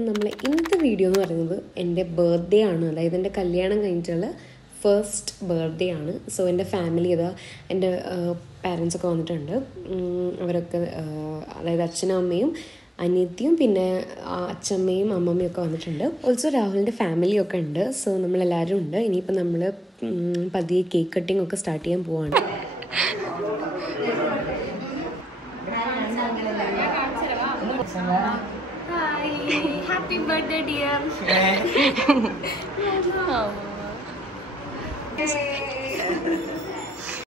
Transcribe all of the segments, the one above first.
അപ്പം നമ്മൾ ഇന്നത്തെ വീഡിയോ എന്ന് പറയുന്നത് എൻ്റെ ബർത്ത്ഡേ ആണ്. അതായത് എൻ്റെ കല്യാണം കഴിഞ്ഞിട്ടുള്ള ഫസ്റ്റ് ബർത്ത്ഡേ ആണ്. സോ എൻ്റെ ഫാമിലി ഇതാ എൻ്റെ പാരൻസൊക്കെ വന്നിട്ടുണ്ട്. അവരൊക്കെ അതായത് അച്ഛനും അമ്മയും അനിയത്തിയും പിന്നെ അച്ഛമ്മയും അമ്മമ്മയും ഒക്കെ വന്നിട്ടുണ്ട്. ഓൾസോ രാഹുലിൻ്റെ ഫാമിലിയൊക്കെ ഉണ്ട്. സോ നമ്മളെല്ലാവരും ഉണ്ട്. ഇനിയിപ്പോൾ നമ്മൾ പതിയെ കേക്ക് കട്ടിങ് ഒക്കെ സ്റ്റാർട്ട് ചെയ്യാൻ പോവാണ്. Happy birthday, dear.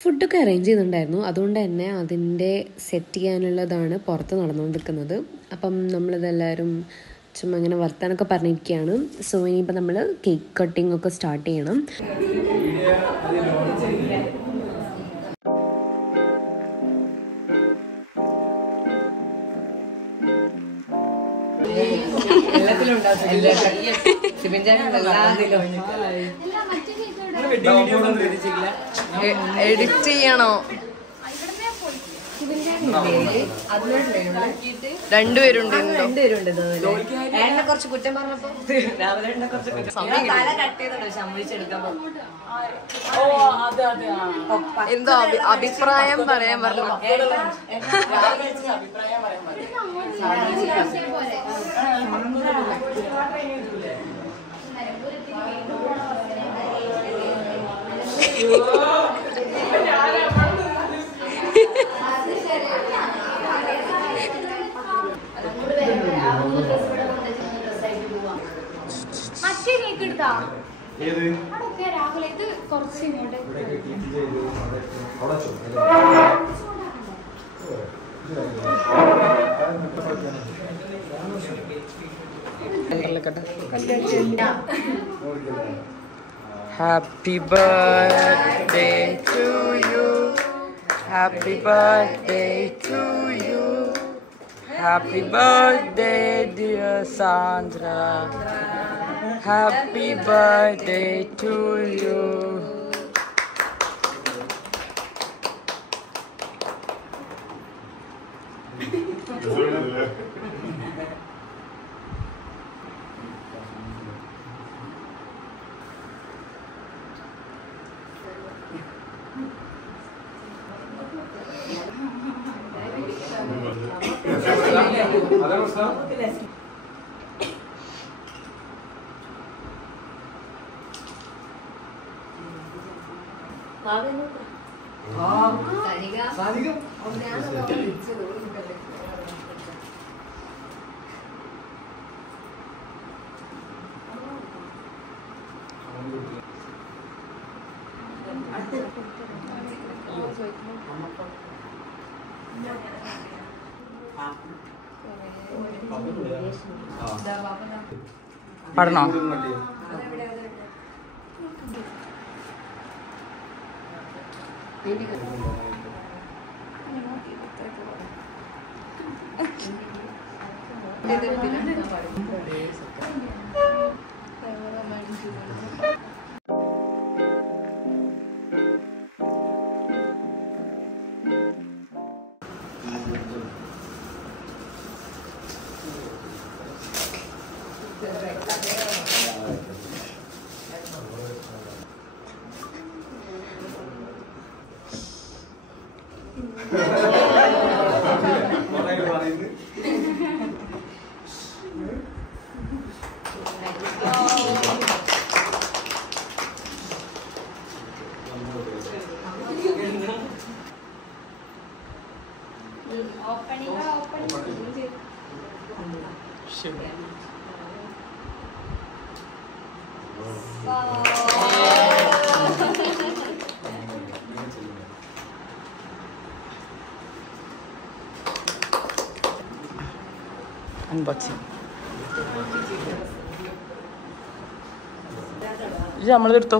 ഫുഡൊക്കെ അറേഞ്ച് ചെയ്തിട്ടുണ്ടായിരുന്നു. അതുകൊണ്ട് തന്നെ അതിൻ്റെ സെറ്റ് ചെയ്യാനുള്ളതാണ് പുറത്ത് നടന്നുകൊണ്ടിരിക്കുന്നത്. അപ്പം നമ്മളിതെല്ലാവരും ചുമ്മാ ഇങ്ങനെ വർത്താനൊക്കെ പറഞ്ഞിരിക്കുകയാണ്. സോ ഇനിയിപ്പോൾ നമ്മൾ കേക്ക് കട്ടിങ് ഒക്കെ സ്റ്റാർട്ട് ചെയ്യണം. എഡിറ്റ് ചെയ്യണോ? രണ്ടുപേരുണ്ട്. കുറച്ച് കുറ്റം പറഞ്ഞപ്പോ എന്തോ അഭിപ്രായം പറയാൻ പറഞ്ഞു. മറ്റേ കേക്ക് എടുത്താ രാഹുൽ ഇത് കുറച്ച് ഇങ്ങോട്ട് Happy birthday to you. Happy birthday to you. Happy birthday, dear Sandra. Happy birthday to you. പഠനോ? അൺബോക്സിങ്. ഇത് നമ്മളെടുത്തോ?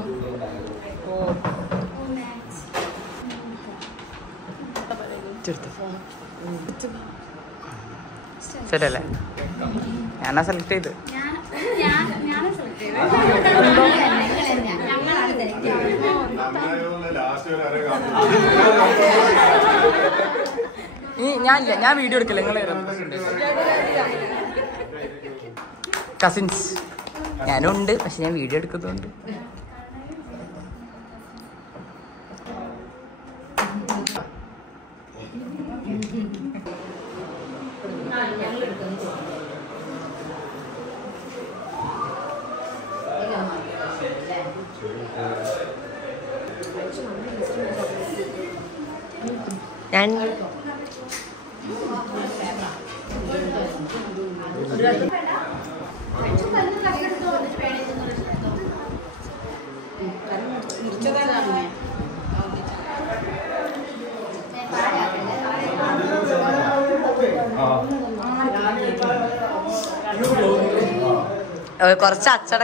ശരിയല്ലേ? ഞാനാ സെലക്ട് ചെയ്ത്. ഞാൻ വീഡിയോ എടുക്കില്ല. നിങ്ങൾ കസിൻസ്. ഞാനും ഉണ്ട്, പക്ഷെ ഞാൻ വീഡിയോ എടുക്കുന്നുണ്ട്. ഞാൻ കുറച്ച് അച്ചട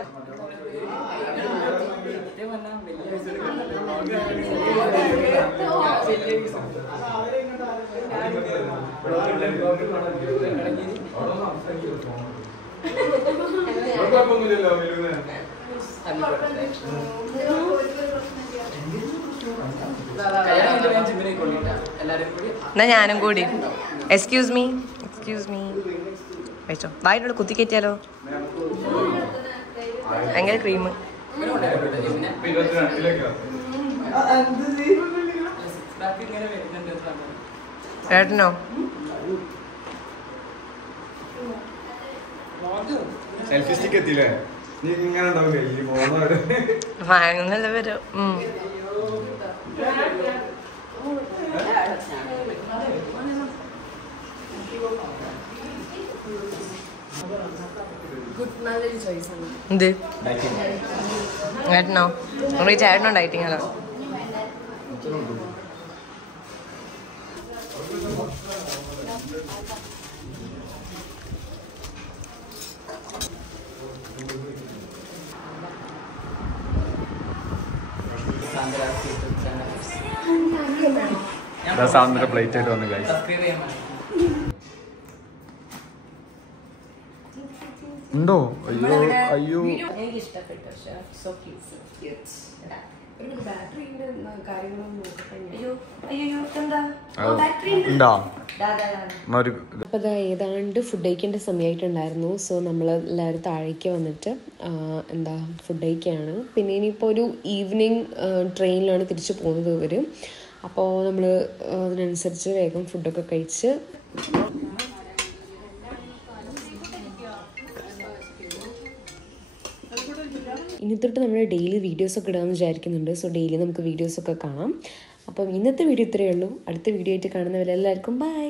എന്നാ ഞാനും കൂടി. എക്സ്ക്യൂസ് മീ കഴിച്ചോ. വായിട്ടോട് കുത്തി കയറ്റിയാലോ. ഭയങ്കര ക്രീം. ഏട്ടനോ? സെൽഫി സ്റ്റിക്ക് എത്തിയില്ലേ? നീ ഇങ്ങനെ ഉണ്ടാവില്ലേ ഈ പോകുന്നവര്? വാങ്ങുന്നല്ല വരും. എന്ത് ഏട്ടനോ? നമ്മൾ ഈ ചേട്ടനോ ഡയറ്റിങ് അല്ലോ? സാന്ദ്ര പ്ലേറ്റ് ആയിട്ട് വന്നു ഗൈസ്. ഉണ്ടോ? അയ്യോ എനിക്ക് ഇഷ്ടപ്പെട്ടു. അപ്പോൾ ഏതാണ്ട് ഫുഡ് കഴിക്കേണ്ട സമയമായിട്ടുണ്ടായിരുന്നു. സോ നമ്മൾ എല്ലാവരും താഴേക്ക് വന്നിട്ട് ഫുഡ് കഴിക്കുകയാണ്. പിന്നെ ഇനിയിപ്പോൾ ഒരു ഈവനിങ് ട്രെയിനിലാണ് തിരിച്ചു പോകുന്നത് ഇവർ. അപ്പോൾ നമ്മൾ അതിനനുസരിച്ച് വേഗം ഫുഡൊക്കെ കഴിച്ച് ഇനി തൊട്ട് നമ്മൾ ഡെയിലി വീഡിയോസൊക്കെ ഇടാമെന്ന് വിചാരിക്കുന്നുണ്ട്. സോ ഡെയിലി നമുക്ക് വീഡിയോസൊക്കെ കാണാം. അപ്പം ഇന്നത്തെ വീഡിയോ ഇത്രയേ ഉള്ളൂ. അടുത്ത വീഡിയോ ആയിട്ട് കാണുന്നവരെല്ലാവർക്കും ബൈ.